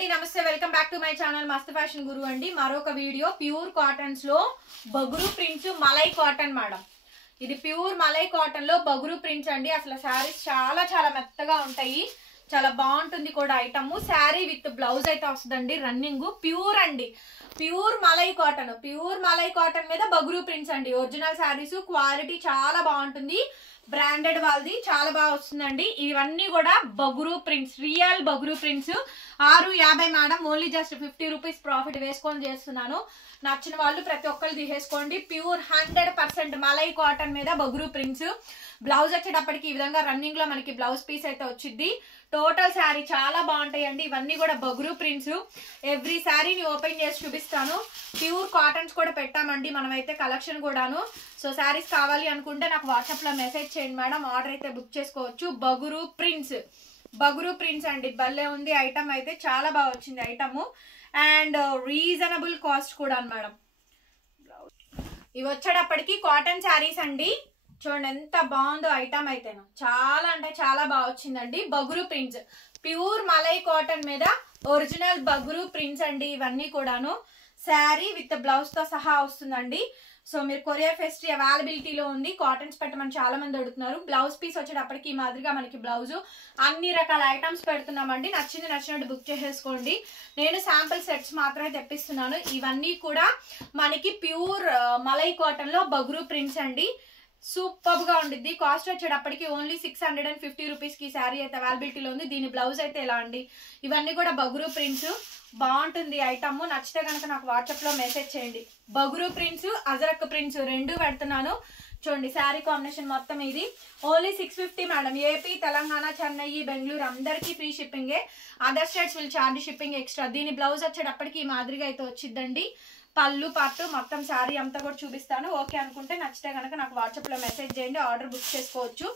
అండి నమస్తే welcome back to my channel మస్త్ ఫ్యాషన్ గురు అండి. మరొక వీడియో ప్యూర్ కాటన్స్ లో బగురు ప్రింట్స్ మలై కాటన్ మేడం. ఇది ప్యూర్ మలై కాటన్ లో బగురు ప్రింట్స్ అండి. అసలు శారీస్ చాలా చాలా మెత్తగా ఉంటాయి, చాలా బాగుంటుంది కూడా ఐటమ్. శారీ విత్ బ్లౌజ్ అయితే వస్తుందండి. రన్నింగ్ ప్యూర్ అండి, ప్యూర్ మలై కాటన్ మీద బగురు ప్రింట్స్ అండి. ఒరిజినల్ శారీస్ క్వాలిటీ చాలా బాగుంటుంది, బ్రాండెడ్ వాళ్ళది చాలా బాగా వస్తుందండి. ఇవన్నీ కూడా Bagru prints, real Bagru prints. 650 madam, only just 50 rupees profit వేసుకొని చేస్తున్నాను. నచ్చిన వాళ్ళు ప్రతి ఒక్కరు తీసేసుకోండి. ప్యూర్ 100% మలై కాటన్ మీద బగురు ప్రింట్స్. బ్లౌజ్ వచ్చేటప్పటికి ఈ విధంగా రన్నింగ్ లో మనకి బ్లౌజ్ పీస్ అయితే వచ్చింది. టోటల్ శారీ చాలా బాగుంటాయండి. ఇవన్నీ కూడా బగురు ప్రింట్స్. ఎవ్రీ శారీని ఓపెన్ చేసి చూపిస్తాను. ప్యూర్ కాటన్స్ కూడా పెట్టామండి మనమైతే కలెక్షన్ కూడాను. సో శారీస్ కావాలి అనుకుంటే నాకు వాట్సాప్ లో మెసేజ్ చేయండి మేడం, ఆర్డర్ అయితే బుక్ చేసుకోవచ్చు. బగురు ప్రింట్స్ అండి, భలే ఉంది ఐటమ్. అయితే చాలా బాగా వచ్చింది ఐటమ్ అండ్ రీజనబుల్ కాస్ట్ కూడా మేడం. ఇవి వచ్చేటప్పటికి కాటన్ శారీస్ అండి. చూడండి ఎంత బాగుందో ఐటమ్ అయితే, చాలా అంటే చాలా బాగా వచ్చిందండి. బగురు ప్రింట్స్, ప్యూర్ మలై కాటన్ మీద ఒరిజినల్ బగురు ప్రింట్స్ అండి. ఇవన్నీ కూడాను శారీ విత్ బ్లౌజ్ తో సహా వస్తుందండి. సో మీరు కొరియర్ ఫెసిలిటీ అవైలబిలిటీలో ఉంది. కాటన్స్ పెట్టమని చాలా మంది అడుగుతున్నారు. బ్లౌజ్ పీస్ వచ్చేటప్పటికి ఈ మాదిరిగా మనకి బ్లౌజ్ అన్ని రకాల ఐటమ్స్ పెడుతున్నామండి. నచ్చినట్టు బుక్ చేసేసుకోండి. నేను శాంపుల్ సెట్స్ మాత్రమే తెప్పిస్తున్నాను. ఇవన్నీ కూడా మనకి ప్యూర్ మలై కాటన్ లో బగురు ప్రింట్స్ అండి. సూపర్ గా ఉండిద్ది. కాస్ట్ వచ్చేటప్పటికి ఓన్లీ 650 రూపీస్ కి శారీ అయితే అవైలబిలిటీలో ఉంది. దీని బ్లౌజ్ అయితే ఎలా అండి. ఇవన్నీ కూడా బగురు ప్రింట్స్, బాగుంటుంది ఐటమ్. నచ్చితే కనుక నాకు వాట్సాప్ లో మెసేజ్ చేయండి. బగురు ప్రింట్స్, అజరక్ ప్రింట్స్ రెండు పెడుతున్నాను. చూడండి శారీ కాంబినేషన్ మొత్తం ఇది only 650 madam. AP, Telangana, Chennai, Bengaluru అందరికీ ఫ్రీ షిప్పింగే. Other states will charge shipping extra. దీని బ్లౌజ్ వచ్చేటప్పటికి ఈ మాదిరిగా అయితే వచ్చిందండి. పళ్ళు పాటు మొత్తం శారీ అంతా కూడా చూపిస్తాను. ఓకే అనుకుంటే నచ్చితే కనుక నాకు వాట్సాప్ లో మెసేజ్ చేయండి, ఆర్డర్ బుక్ చేసుకోవచ్చు.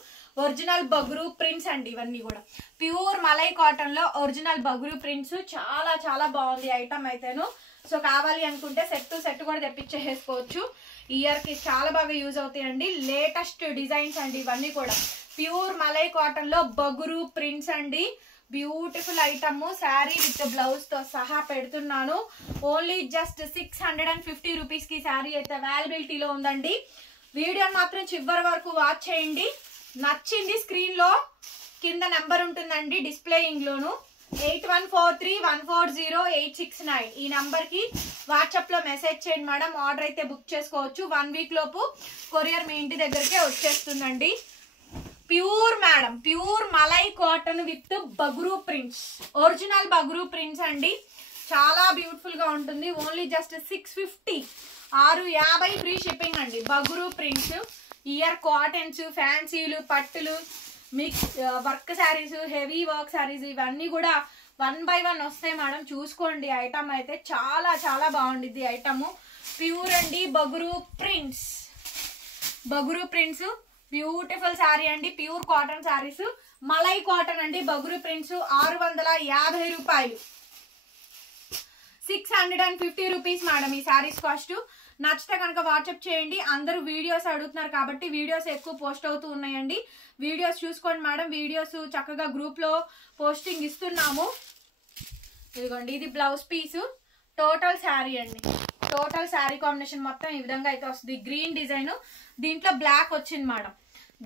ఒరిజినల్ బగురు ప్రింట్స్ అండి. ఇవన్నీ కూడా ప్యూర్ మలై కాటన్ లో ఒరిజినల్ బగురు ప్రింట్స్. చాలా చాలా బాగుంది ఐటమ్ అయితేను. సో కావాలి అనుకుంటే సెట్ కూడా తెప్పించేసుకోవచ్చు. ఇయర్ కి చాలా బాగా యూజ్ అవుతాయండి. లేటెస్ట్ డిజైన్స్ అండి ఇవన్నీ కూడా. ప్యూర్ మలై కాటన్ లో బగురు ప్రింట్స్ అండి. Beautiful item. Sari with blouse తో సహా పెడుతున్నాను. ఓన్లీ జస్ట్ 650 రూపీస్ కి శారీ అయితే అవైలబిలిటీలో ఉందండి. వీడియో మాత్రం చివరి వరకు వాచ్ చేయండి. నచ్చింది స్క్రీన్ లో కింద నెంబర్ ఉంటుందండి డిస్ప్లేయింగ్ లోను. 8143140869 ఈ నంబర్ కి వాట్సాప్ లో మెసేజ్ చేయండి మేడం, ఆర్డర్ అయితే బుక్ చేసుకోవచ్చు. 1 వీక్ లోపు కొరియర్ మీ ఇంటి దగ్గరకే వచ్చేస్తుందండి. Pure madam, pure malai cotton with బగురు prints, original బగురు prints అండి. చాలా బ్యూటిఫుల్ గా ఉంటుంది. ఓన్లీ జస్ట్ 650, 650 ఫ్రీ షిప్పింగ్ అండి. బగురు ప్రింట్స్, ఇయర్ కాటన్స్, ఫ్యాన్సీలు, పట్టులు, mix work saris, heavy work saris ఇవన్నీ కూడా 1 by 1 వస్తాయి మేడం. చూసుకోండి ఐటమ్ అయితే చాలా చాలా బాగుండిద్ది ఐటమ్. ప్యూర్ అండి బగురు ప్రింట్స్, బ్యూటిఫుల్ శారీ అండి. Pure cotton saris, malai cotton అండి. బగురు ప్రింట్స్ 650 రూపాయలు, 650 రూపీస్ మేడం ఈ శారీస్ కాస్ట్. నచ్చితే కనుక వాట్సాప్ చేయండి. అందరూ వీడియోస్ అడుగుతున్నారు కాబట్టి వీడియోస్ ఎక్కువ పోస్ట్ అవుతూ ఉన్నాయండి. వీడియోస్ చూసుకోండి మేడం. వీడియోస్ చక్కగా గ్రూప్ లో పోస్టింగ్ ఇస్తున్నాము. ఇదిగోండి ఇది బ్లౌజ్ పీసు. టోటల్ శారీ అండి. టోటల్ శారీ కాంబినేషన్ మొత్తం ఈ విధంగా అయితే వస్తుంది. గ్రీన్ డిజైన్, దీంట్లో బ్లాక్ వచ్చింది madam.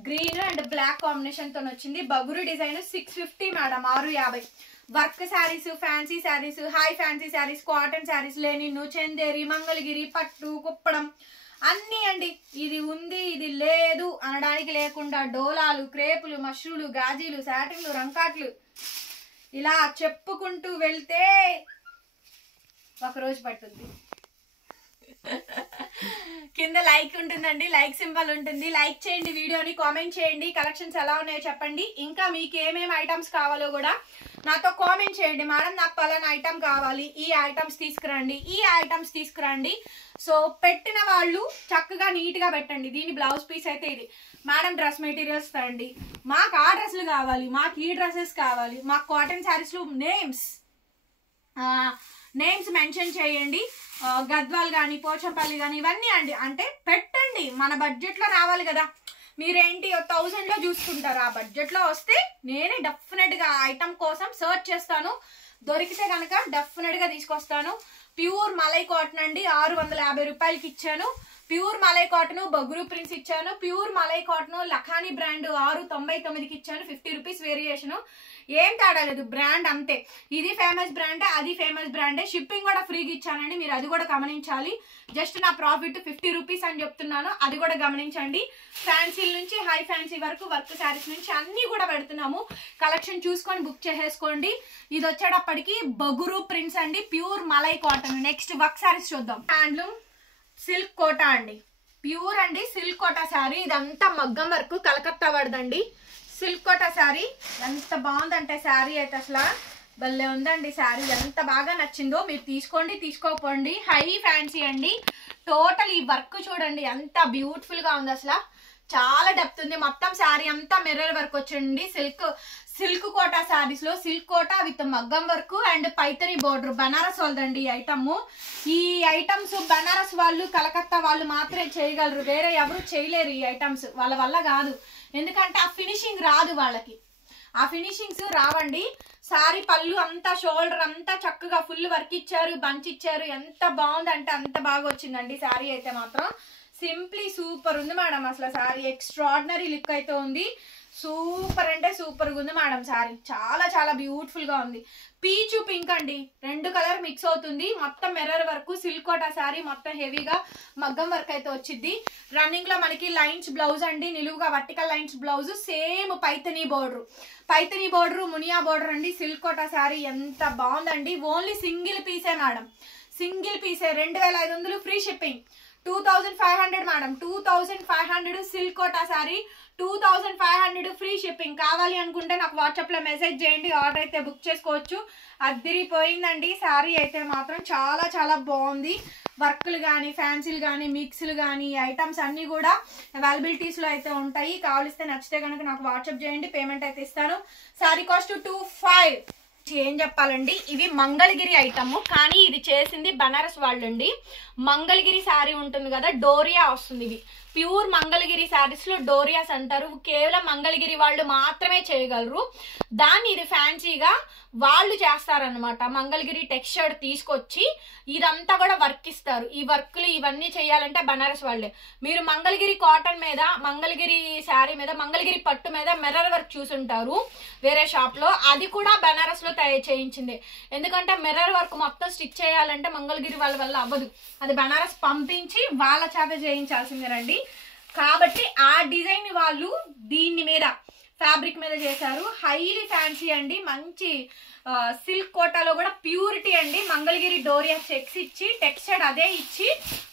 Green and black combination తో వచ్చింది. Bagru design 650 madam, 650. Work saris, fancy saris, high fancy saris, cotton saris, linen, Chanderi, Mangalagiri, పట్టు, కుప్పడం అన్ని అండి. ఇది ఉంది ఇది లేదు అనడానికి లేకుండా డోలాలు, క్రేపులు, మష్రూలు, గాజీలు, శాటిన్లు, రంకాట్లు ఇలా చెప్పుకుంటూ వెళ్తే ఒక రోజు పడుతుంది. కింద లైక్ ఉంటుందండి, లైక్ సింబల్ ఉంటుంది. లైక్ చేయండి వీడియోని, కామెంట్ చేయండి. కలెక్షన్స్ ఎలా ఉన్నాయో చెప్పండి. ఇంకా మీకు ఏమేమి ఐటమ్స్ కావాలో కూడా నాతో కామెంట్ చేయండి. మేడం నాకు పలానా ఐటమ్ కావాలి, ఈ ఐటమ్స్ తీసుకురండి. సో పెట్టిన వాళ్ళు చక్కగా నీట్ గా పెట్టండి. దీని బ్లౌజ్ పీస్ అయితే ఇది మేడం. డ్రెస్ మెటీరియల్స్ తండి, మాకు ఆ డ్రెస్సులు కావాలి, మాకు ఈ డ్రెస్సెస్ కావాలి, మాకు కాటన్ శారీస్ లో నేమ్స్ మెన్షన్ చేయండి. గద్వాల్ కానీ, పోచంపల్లి కానీ ఇవన్నీ అండి. అంటే పెట్టండి, మన బడ్జెట్ లో రావాలి కదా. మీరేంటి 1000 లో చూసుకుంటారు. ఆ బడ్జెట్ లో వస్తే నేనే డెఫినెట్ గా ఐటమ్ కోసం సర్చ్ చేస్తాను. దొరికితే కనుక డెఫినెట్ గా తీసుకొస్తాను. ప్యూర్ మలై కాటన్ అండి, 650 రూపాయలకి ఇచ్చాను. Pure malai cotton Bagru prints ఇచ్చాను. Pure malai cotton Lakhani brand 699కి ఇచ్చాను. 50 రూపీస్ వేరియేషన్, ఏం తేడా లేదు, బ్రాండ్ అంతే. ఇది ఫేమస్ బ్రాండే, అది ఫేమస్ బ్రాండే. షిప్పింగ్ కూడా ఫ్రీగా ఇచ్చానండి, మీరు అది కూడా గమనించాలి. జస్ట్ నా ప్రాఫిట్ 50 రూపీస్ అని చెప్తున్నాను, అది కూడా గమనించండి. ఫ్యాన్సీల నుంచి హై ఫ్యాన్సీ వరకు, వర్క్ శారీస్ నుంచి అన్ని కూడా పెడుతున్నాము. కలెక్షన్ చూసుకొని బుక్ చేసేసుకోండి. ఇది వచ్చేటప్పటికి బగురు ప్రింట్స్ అండి, pure malai cotton. Next work saris చూద్దాం. హ్యాండ్లూమ్ సిల్క్ కోటా అండి, ప్యూర్ అండి సిల్క్ కోటా శారీ. ఇదంతా మగ్గం వర్క్, కలకత్తా పడదండి. సిల్క్ కోటా శారీ ఎంత బాగుందంటే శారీ అయితే అసలు భలే ఉందండి. శారీ ఎంత బాగా నచ్చిందో, మీరు తీసుకోండి తీసుకోకపోండి. హై ఫ్యాన్సీ అండి. టోటల్ ఈ వర్క్ చూడండి ఎంత బ్యూటిఫుల్ గా ఉంది, అసలు చాలా డెప్త్ ఉంది. మొత్తం శారీ అంతా మిర్రర్ వర్క్ వచ్చింది. సిల్క్ కోటా శారీస్ లో సిల్క్ కోటా విత్ మగ్గం work and Paithani border. Banaras వాళ్ళదండి ఈ ఐటమ్. ఈ ఐటమ్స్ బనారస్ వాళ్ళు, కలకత్తా వాళ్ళు మాత్రమే చేయగలరు, వేరే ఎవరు చేయలేరు ఈ ఐటమ్స్. వాళ్ళ వల్ల కాదు, ఎందుకంటే ఆ ఫినిషింగ్ రాదు వాళ్ళకి, ఆ ఫినిషింగ్స్ రావండి. శారీ పళ్ళు అంతా, షోల్డర్ అంతా చక్కగా ఫుల్ వర్క్ ఇచ్చారు, బంచ్ ఇచ్చారు. ఎంత బాగుందంటే అంత బాగా వచ్చిందండి శారీ అయితే మాత్రం. సింప్లీ సూపర్ ఉంది మేడం, అసలు శారీ ఎక్స్ట్రాడినరీ లుక్ అయితే ఉంది. సూపర్ అంటే సూపర్ గా ఉంది మేడం శారీ, చాలా చాలా బ్యూటిఫుల్ గా ఉంది. పీచు పింక్ అండి, 2 కలర్ మిక్స్ అవుతుంది. మొత్తం mirror work, silk Kota sari మొత్తం హెవీగా మగ్గం వర్క్ అయితే వచ్చింది. రన్నింగ్ లో మనకి లైన్స్ బ్లౌజ్ అండి, నిలువుగా vertical lines blouse, same Paithani border Muniya border అండి. సిల్క్ కోటా శారీ ఎంత బాగుందండి. ఓన్లీ సింగిల్ పీసే మేడం, సింగిల్ పీసే. 2500 free shipping. 2500 madam, 2500 silk Kota sari, 2500 free shipping. కావాలి అనుకుంటే నాకు వాట్సాప్ లో మెసేజ్ చేయండి, ఆర్డర్ అయితే బుక్ చేసుకోవచ్చు. అదిరిపోయిందండి శారీ అయితే మాత్రం, చాలా చాలా బాగుంది. వర్క్లు కానీ, ఫ్యాన్సీలు కానీ, మిక్స్లు కానీ, ఐటమ్స్ అన్ని కూడా అవైలబిలిటీస్ లో అయితే ఉంటాయి. కావలిస్తే నచ్చితే కనుక నాకు వాట్సాప్ చేయండి, పేమెంట్ అయితే ఇస్తాను. శారీ కాస్ట్ 25. ఏం చెప్పాలండి, ఇవి మంగళగిరి ఐటమ్, కానీ ఇది చేసింది బనారస్ వాళ్ళండి. మంగళగిరి శారీ ఉంటుంది కదా, డోరియా వస్తుంది. ఇవి ప్యూర్ మంగళగిరి శారీస్ లో డోరియాస్ అంటారు. కేవలం మంగళగిరి వాళ్ళు మాత్రమే చేయగలరు దాన్ని. ఇది ఫ్యాన్సీగా వాళ్ళు చేస్తారనమాట. మంగళగిరి టెక్స్చర్ తీసుకొచ్చి ఇదంతా కూడా వర్క్ ఇస్తారు. ఈ వర్క్లు ఇవన్నీ చేయాలంటే బనారస్ వాళ్ళే. మీరు మంగళగిరి కాటన్ మీద, మంగళగిరి శారీ మీద, మంగళగిరి పట్టు మీద మిర్రర్ వర్క్ చూసుంటారు వేరే షాప్ లో, అది కూడా బనారస్ లో తయారు చేయించింది. ఎందుకంటే మిర్రర్ వర్క్ మొత్తం స్టిచ్ చేయాలంటే మంగళగిరి వాళ్ళ వల్ల అవ్వదు, అది బనారస్ పంపించి వాళ్ళ చేత చేయించాల్సిందేనండి. కాబట్టి ఆ డిజైన్ వాళ్ళు దీని మీద ఫ్యాబ్రిక్ మీద చేశారు. హైలీ ఫ్యాన్సీ అండి, మంచి సిల్క్ కోటాలో కూడా ప్యూరిటీ అండి. మంగళగిరి డోరియా చెక్స్ ఇచ్చి టెక్స్చర్ అదే ఇచ్చి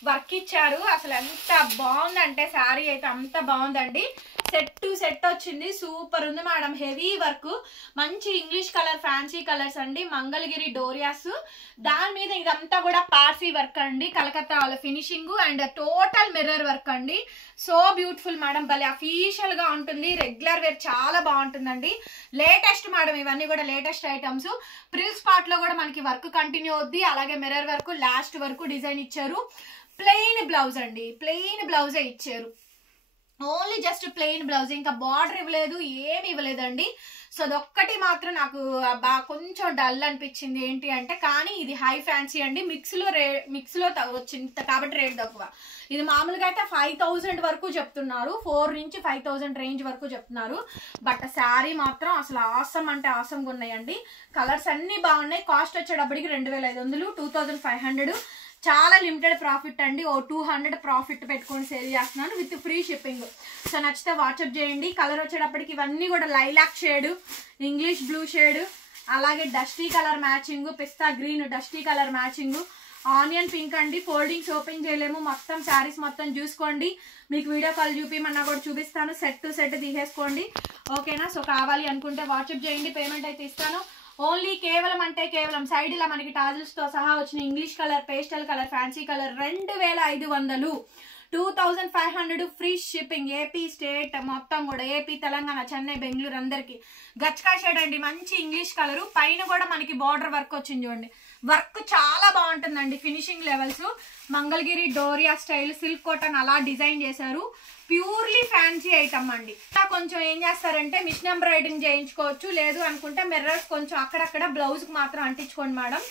వర్క్ ఇచ్చారు. అసలు ఎంత బాగుందంటే శారీ అయితే అంత బాగుందండి. సెట్ టు సెట్ వచ్చింది, సూపర్ ఉంది మేడం. హెవీ వర్క్, మంచి ఇంగ్లీష్ కలర్, ఫ్యాన్సీ కలర్స్ అండి. మంగళగిరి డోరియాస్, దాని మీద ఇదంతా కూడా పార్సీ వర్క్ అండి, కలకత్తా వాళ్ళ finishing and total mirror work అండి. సో బ్యూటిఫుల్ మేడం, భలే అఫీషియల్ గా ఉంటుంది. రెగ్యులర్ వేర్ చాలా బాగుంటుందండి. లేటెస్ట్ మేడం, ఇవన్నీ కూడా లేటెస్ట్ ఐటమ్స్. ప్రిల్స్ పార్ట్ లో కూడా మనకి వర్క్ కంటిన్యూ అవుద్ది. అలాగే మిర్రర్ వర్క్, లాస్ట్ వరకు డిజైన్ ఇచ్చారు. ప్లెయిన్ బ్లౌజ్ అండి, ప్లెయిన్ బ్లౌజే ఇచ్చారు. ఓన్లీ జస్ట్ ప్లెయిన్ బ్లౌజ్, ఇంకా బార్డర్ ఇవ్వలేదు, ఏమి ఇవ్వలేదండి. సో అదొక్కటి మాత్రం నాకు కొంచెం డల్ అనిపించింది. ఏంటి అంటే, కానీ ఇది హై ఫ్యాన్సీ అండి. మిక్స్ లో వచ్చింది కాబట్టి రేట్ తక్కువ. ఇది మామూలుగా అయితే 5000 వరకు చెప్తున్నారు, 4 నుంచి 5000 రేంజ్ వరకు చెప్తున్నారు. బట్ శారీ మాత్రం అసలు ఆసం అంటే ఆసంగా ఉన్నాయండి. కలర్స్ అన్ని బాగున్నాయి. కాస్ట్ వచ్చేటప్పటికి 2500, 2500. చాలా లిమిటెడ్ ప్రాఫిట్ అండి. 200 ప్రాఫిట్ పెట్టుకొని సేల్ చేస్తున్నాను విత్ ఫ్రీ షిప్పింగ్. సో నచ్చితే వాట్సాప్ చేయండి. కలర్ వచ్చేటప్పటికి ఇవన్నీ కూడా lilac shade, English blue shade, అలాగే డస్టీ కలర్ మ్యాచింగ్, పిస్తా green dusty colour matching, onion pink అండి. ఫోల్డింగ్స్ ఓపెన్ చేయలేము, మొత్తం శారీస్ మొత్తం చూసుకోండి. మీకు వీడియో కాల్ చూపిమన్నా కూడా చూపిస్తాను. సెట్ టు సెట్ తీసేసుకోండి, ఓకేనా. సో కావాలి అనుకుంటే వాట్సాప్ చేయండి, పేమెంట్ అయితే ఇస్తాను. ఓన్లీ కేవలం అంటే కేవలం సైడ్ ఇలా మనకి టాజిల్స్ తో సహా వచ్చిన English colour, pastel colour, fancy colour 2500, 2500 free shipping. AP state మొత్తం కూడా, ఏపీ, తెలంగాణ, చెన్నై, బెంగళూరు అందరికి. గచ్కా షేడ్ అండి, మంచి ఇంగ్లీష్ కలర్. పైన కూడా మనకి బార్డర్ వర్క్ వచ్చింది చూడండి. వర్క్ చాలా బాగుంటుందండి, finishing levels. Mangalagiri doria style silk cotton అలా డిజైన్ చేశారు. ప్యూర్లీ ఫ్యాన్సీ ఐటమ్ అండి. కొంచెం ఏం చేస్తారంటే మిషన్ ఎంబ్రాయిడరింగ్ చేయించుకోవచ్చు, లేదు అనుకుంటే మిర్రర్స్ కొంచెం అక్కడక్కడ బ్లౌజ్కి మాత్రం అంటించుకోండి మేడం.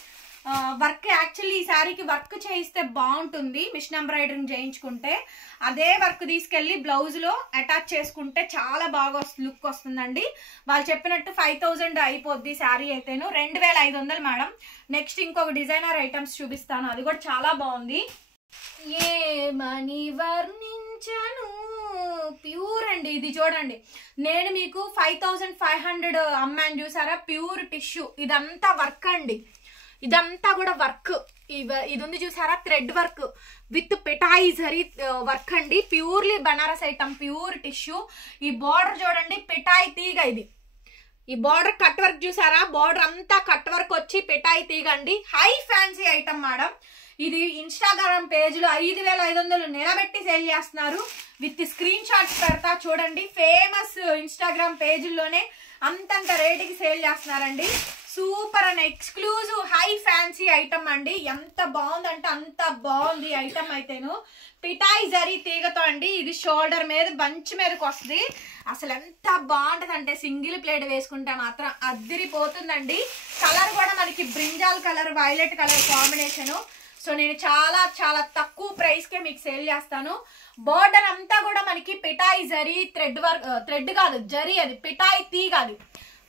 వర్క్ యాక్చువల్లీ ఈ శారీకి వర్క్ చేయిస్తే బాగుంటుంది, మిషన్ ఎంబ్రాయిడరింగ్ చేయించుకుంటే. అదే వర్క్ తీసుకెళ్ళి బ్లౌజ్లో అటాచ్ చేసుకుంటే చాలా బాగా లుక్ వస్తుందండి. వాళ్ళు చెప్పినట్టు 5000 అయిపోద్ది శారీ అయితేను. 2500 మేడం. నెక్స్ట్ ఇంకొక డిజైనర్ ఐటమ్స్ చూపిస్తాను, అది కూడా చాలా బాగుంది. ఏమని వర్ణించను, ప్యూర్ అండి. ఇది చూడండి, నేను మీకు 5500 అమ్మాను చూసారా, ప్యూర్ టిష్యూ. ఇదంతా వర్క్ అండి, ఇదంతా కూడా వర్క్. ఇది ఉంది చూసారా, థ్రెడ్ వర్క్ విత్ పిఠాయి జరీ వర్క్ అండి. Purely Banaras item, pure tissue. ఈ బార్డర్ చూడండి, పిఠాయి తీగ. ఇది ఈ బార్డర్ కట్ వర్క్ చూసారా, బార్డర్ అంతా కట్ వర్క్ వచ్చి పిఠాయి తీగ అండి. High fancy item madam. ఇది ఇన్స్టాగ్రామ్ పేజ్లో 5500 నిలబెట్టి సేల్ చేస్తున్నారు. విత్ స్క్రీన్ షాట్స్ పెడతా చూడండి. ఫేమస్ ఇన్స్టాగ్రామ్ పేజీల్లోనే అంతంత రేటుకి సేల్ చేస్తున్నారండి. Super and exclusive high fancy item అండి. ఎంత బాగుందంటే అంత బాగుంది ఐటమ్ అయితేను. పిఠాయి జరీ తీగతో అండి. ఇది షోల్డర్ మీద బంచ్ మీదకి వస్తుంది. అసలు ఎంత బాగుంటుంది అంటే సింగిల్ ప్లేట్ వేసుకుంటే మాత్రం అద్దిరిపోతుందండి. కలర్ కూడా మనకి brinjal colour, violet colour combination. So నేను చాలా చాలా తక్కువ ప్రైస్కే మీకు సేల్ చేస్తాను. బార్డర్ అంతా కూడా మనకి పిఠాయి జరీ థ్రెడ్ వర్క్, థ్రెడ్ కాదు జరీ, అది పిఠాయి తీగ, అది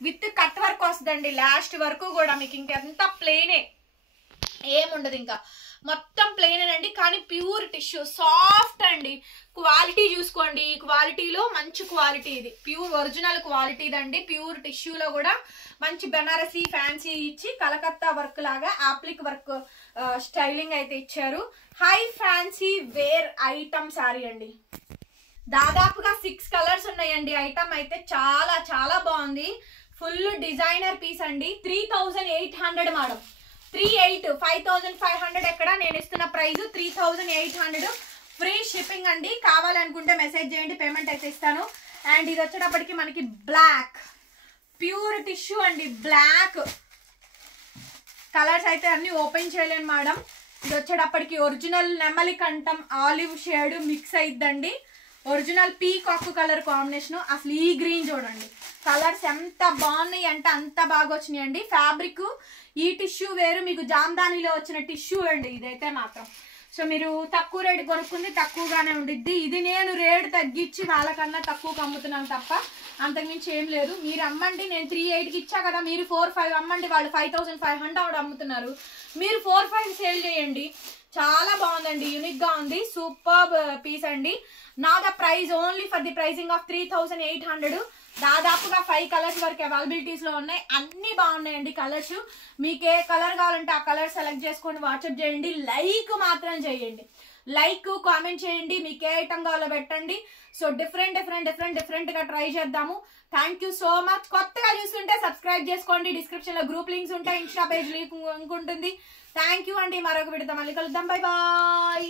విత్ కట్ వర్క్ వస్తుందండి. లాస్ట్ వరకు కూడా మీకు ఇంకెంత ప్లెయినే ఏముండదు, ఇంకా మొత్తం ప్లెయిన్ అండి. కానీ ప్యూర్ టిష్యూ, సాఫ్ట్ అండి. క్వాలిటీ చూసుకోండి, ఈ క్వాలిటీలో మంచి క్వాలిటీ, ఇది ప్యూర్ ఒరిజినల్ క్వాలిటీ అండి. ప్యూర్ టిష్యూలో కూడా మంచి బెనారసీ ఫ్యాన్సీ ఇచ్చి కలకత్తా వర్క్ లాగా ఆప్లిక్ వర్క్ స్టైలింగ్ అయితే ఇచ్చారు. High fancy wear item sari అండి. దాదాపుగా 6 కలర్స్ ఉన్నాయండి. ఐటమ్ అయితే చాలా చాలా బాగుంది. ఫుల్ డిజైనర్ పీస్ అండి. 3800 మేడం. 5500 ఎక్కడ, నేను ఇస్తున్న ప్రైస్ 3800. ఫ్రీ షిప్పింగ్ అండి. కావాలనుకుంటే మెసేజ్ చేయండి, పేమెంట్ అయితే ఇస్తాను. అండ్ ఇది వచ్చేటప్పటికి మనకి బ్లాక్ ప్యూర్ టిష్యూ అండి. బ్లాక్ కలర్స్ అయితే అన్ని ఓపెన్ చేయలేను మేడం. ఇది వచ్చేటప్పటికి ఒరిజినల్ నెమలి కంఠం ఆలివ్ షేడ్ మిక్స్ అయిద్దండి. Original peacock colour combination. అసలు ఈ గ్రీన్ చూడండి, కలర్స్ ఎంత బాగున్నాయి అంటే అంత బాగా వచ్చినాయి అండి. ఫ్యాబ్రిక్ ఈ టిష్యూ వేరు, మీకు జామ్దానిలో వచ్చిన టిష్యూ అండి ఇదైతే మాత్రం. సో మీరు తక్కువ రేటు కొనుక్కుంది తక్కువగానే ఉండిద్ది. ఇది నేను రేటు తగ్గించి వాళ్ళకన్నా తక్కువకి అమ్ముతున్నాను తప్ప అంతకుమించి ఏం లేదు. మీరు అమ్మండి, నేను 3800కి ఇచ్చా కదా, మీరు 4500 అమ్మండి. వాళ్ళు 5500 అమ్ముతున్నారు, మీరు 4500 సేల్ చేయండి. చాలా బాగుందండి, యూనిక్ గా ఉంది. సూపర్ పీస్ అండి. నా the price only for the pricing of 3800. దాదాపుగా 5 కలర్స్ వరకు అవైలబిలిటీస్ లో ఉన్నాయి. అన్ని బాగున్నాయండి కలర్స్. మీకు ఏ కలర్ కావాలంటే ఆ కలర్ సెలెక్ట్ చేసుకొని వాట్సాప్ చేయండి. లైక్ మాత్రం చేయండి, లైక్ కామెంట్ చేయండి. మీకు ఏ ఐటమ్ కావాలో పెట్టండి. సో డిఫరెంట్ గా ట్రై చేద్దాము. Thank you so much. కొత్తగా చూస్తుంటే సబ్స్క్రైబ్ చేసుకోండి. డిస్క్రిప్షన్ లో గ్రూప్ లింక్స్ ఉంటాయి, ఇన్స్టా పేజ్ లింక్ ఉంటుంది. థ్యాంక్ యూ అండి. మరొక వీడియోతో మళ్ళీ కలుద్దాం. Bye bye.